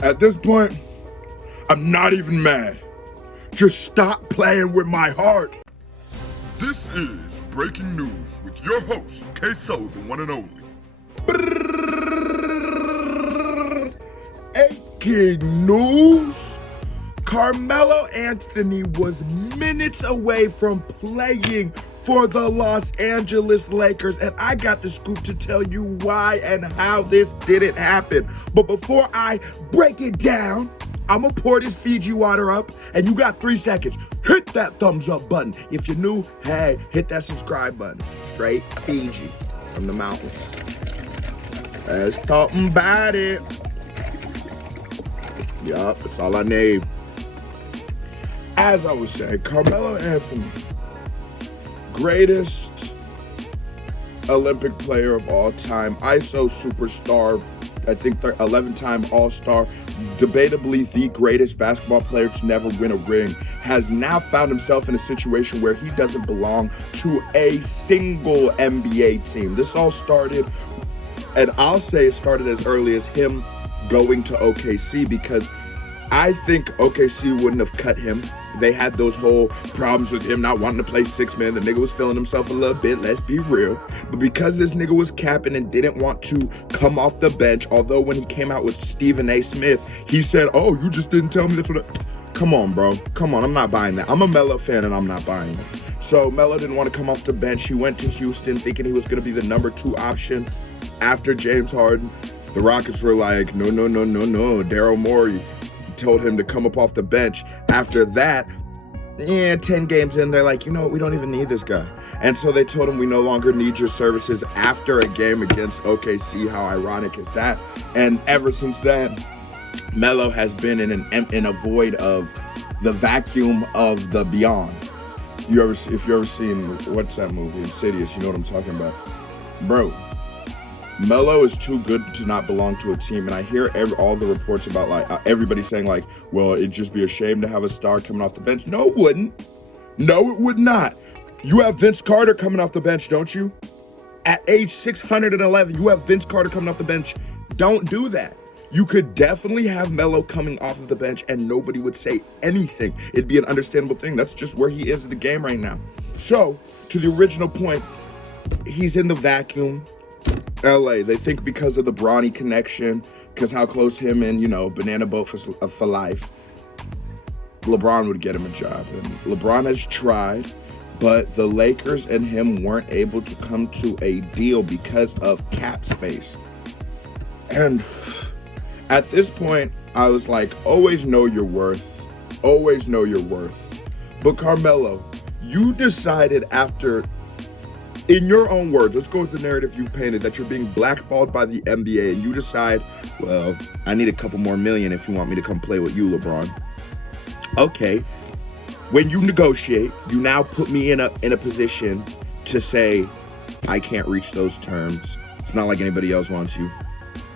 At this point, I'm not even mad. Just stop playing with my heart. This is Breaking News with your host, Queso, the one and only. Breaking news. Carmelo Anthony was minutes away from playing for the Los Angeles Lakers, and I got the scoop to tell you why and how this didn't happen. But before I break it down, I'm gonna pour this Fiji water up, and you got 3 seconds. Hit that thumbs up button. If you're new, hey, hit that subscribe button. Straight Fiji from the mountains. Let's talk about it. Yup, that's all I need. As I was saying, Carmelo Anthony, greatest Olympic player of all time, ISO superstar, I think 11-time All-Star, debatably the greatest basketball player to never win a ring, has now found himself in a situation where he doesn't belong to a single NBA team. This all started, and I'll say it started as early as him going to OKC, because I think OKC wouldn't have cut him. They had those whole problems with him not wanting to play 6-man. The nigga was feeling himself a little bit, let's be real. But because this nigga was capping and didn't want to come off the bench, although when he came out with Stephen A. Smith, he said, oh, you just didn't tell me that's what I... Come on, bro. Come on, I'm not buying that. I'm a Melo fan and I'm not buying it. So Melo didn't want to come off the bench. He went to Houston thinking he was going to be the number 2 option after James Harden. The Rockets were like, no. Daryl Morey told him to come up off the bench. After that, 10 games in, they're like, you know what, we don't even need this guy. And so they told him, we no longer need your services after a game against OKC. How ironic is that? And ever since then, Melo has been in a void of the vacuum of the beyond. If you ever seen, what's that movie, Insidious, you know what I'm talking about. Bro, Melo is too good to not belong to a team, and I hear all the reports about like everybody saying like, well, it'd just be a shame to have a star coming off the bench. No, it wouldn't. No, it would not. You have Vince Carter coming off the bench, don't you? At age 611, you have Vince Carter coming off the bench. Don't do that. You could definitely have Melo coming off of the bench and nobody would say anything. It'd be an understandable thing. That's just where he is in the game right now. So, to the original point, he's in the vacuum. LA, they think because of the Bronny connection, because how close him and, Banana Boat for life, LeBron would get him a job. And LeBron has tried, but the Lakers and him weren't able to come to a deal because of cap space. And at this point, I was like, always know your worth. Always know your worth. But Carmelo, you decided after, in your own words, let's go with the narrative you've painted, that you're being blackballed by the NBA, and you decide, well, I need a couple more million if you want me to come play with you, LeBron. Okay. When you negotiate, you now put me in a position to say, I can't reach those terms. It's not like anybody else wants you.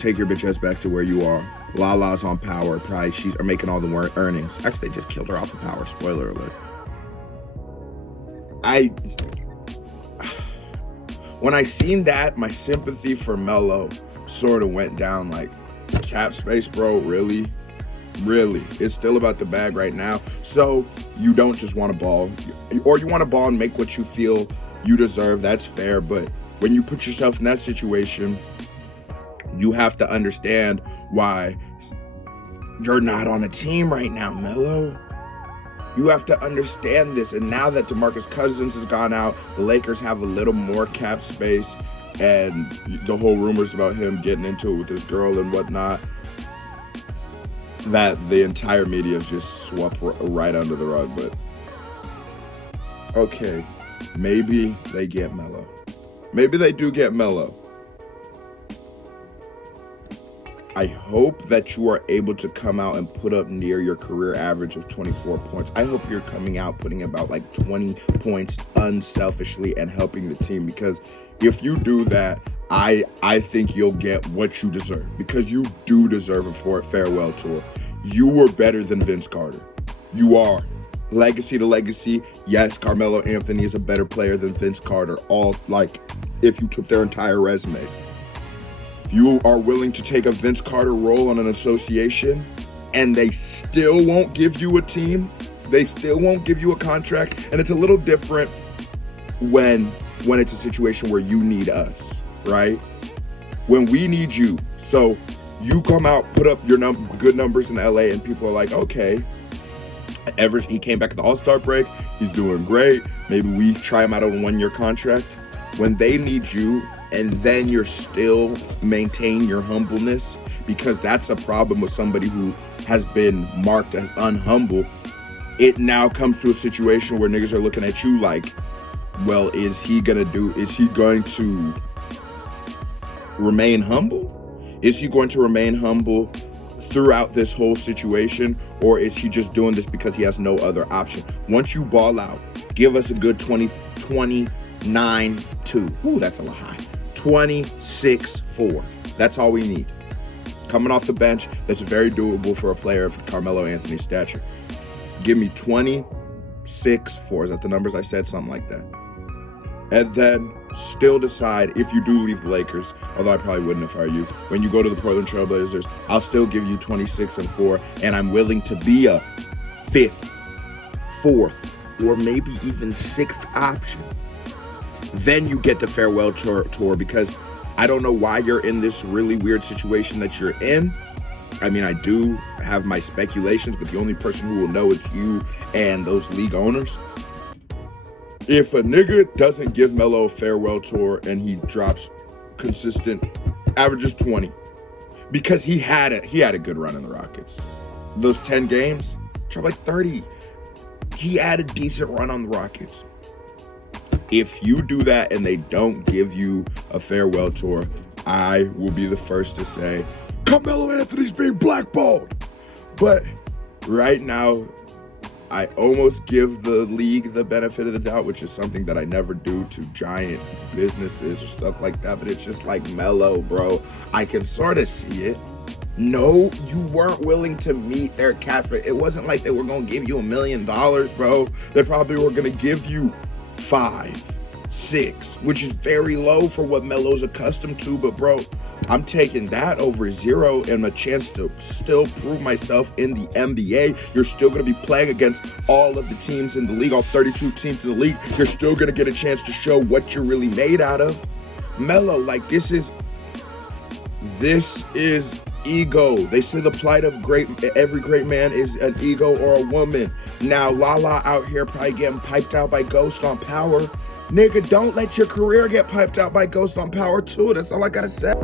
Take your bitch ass back to where you are. Lala's on Power. Probably she's making all the earnings. Actually, they just killed her off of Power. Spoiler alert. When I seen that, my sympathy for Melo sort of went down. Like, cap space, bro, really? Really? It's still about the bag right now. So you don't just want to ball, or you want to ball and make what you feel you deserve. That's fair. But when you put yourself in that situation, you have to understand why you're not on a team right now, Melo. You have to understand this. And now that DeMarcus Cousins has gone out, the Lakers have a little more cap space, and the whole rumors about him getting into it with this girl and whatnot, that the entire media just swept right under the rug. But okay, maybe they get Melo. Maybe they do get Melo. I hope that you are able to come out and put up near your career average of 24 points. I hope you're coming out putting about like 20 points unselfishly and helping the team, because if you do that, I think you'll get what you deserve, because you do deserve a farewell tour. You were better than Vince Carter. You are. Legacy to legacy, yes, Carmelo Anthony is a better player than Vince Carter. All, like, if you took their entire resume. If you are willing to take a Vince Carter role on an association and they still won't give you a team, they still won't give you a contract, and it's a little different when it's a situation where you need us, right? When we need you. So you come out, put up your good numbers in LA, and people are like, okay, he came back at the All-Star break, he's doing great, maybe we try him out on a 1-year contract. When they need you and then you're still maintain your humbleness, because that's a problem with somebody who has been marked as unhumble, it now comes to a situation where niggas are looking at you like, well, is he going to remain humble? Is he going to remain humble throughout this whole situation, or is he just doing this because he has no other option? Once you ball out, give us a good 29-2. Ooh, that's a lot high. 26-4. That's all we need. Coming off the bench, that's very doable for a player of Carmelo Anthony's stature. Give me 26-4. Is that the numbers I said? Something like that. And then still decide if you do leave the Lakers, although I probably wouldn't if I were you. When you go to the Portland Trail Blazers, I'll still give you 26-4, and I'm willing to be a 5th, 4th, or maybe even 6th option. Then you get the farewell tour, because I don't know why you're in this really weird situation that you're in. I mean, I do have my speculations, but the only person who will know is you and those league owners. If a nigga doesn't give Melo a farewell tour and he drops consistent, averages 20, because he had a good run in the Rockets. Those 10 games, dropped like 30. He had a decent run on the Rockets. If you do that and they don't give you a farewell tour, I will be the first to say, Carmelo Anthony's being blackballed. But right now, I almost give the league the benefit of the doubt, which is something that I never do to giant businesses or stuff like that. But it's just like, Melo, bro, I can sort of see it. No, you weren't willing to meet their cap. It wasn't like they were going to give you $1 million, bro. They probably were going to give you 5, 6, which is very low for what Melo's accustomed to. But bro, I'm taking that over 0 and a chance to still prove myself in the NBA. You're still going to be playing against all of the teams in the league, all 32 teams in the league. You're still going to get a chance to show what you're really made out of. Melo, like, this is ego. They say the plight of every great man is an ego or a woman. Now, Lala out here probably getting piped out by Ghost on Power. Nigga, don't let your career get piped out by Ghost on Power too. That's all I gotta say.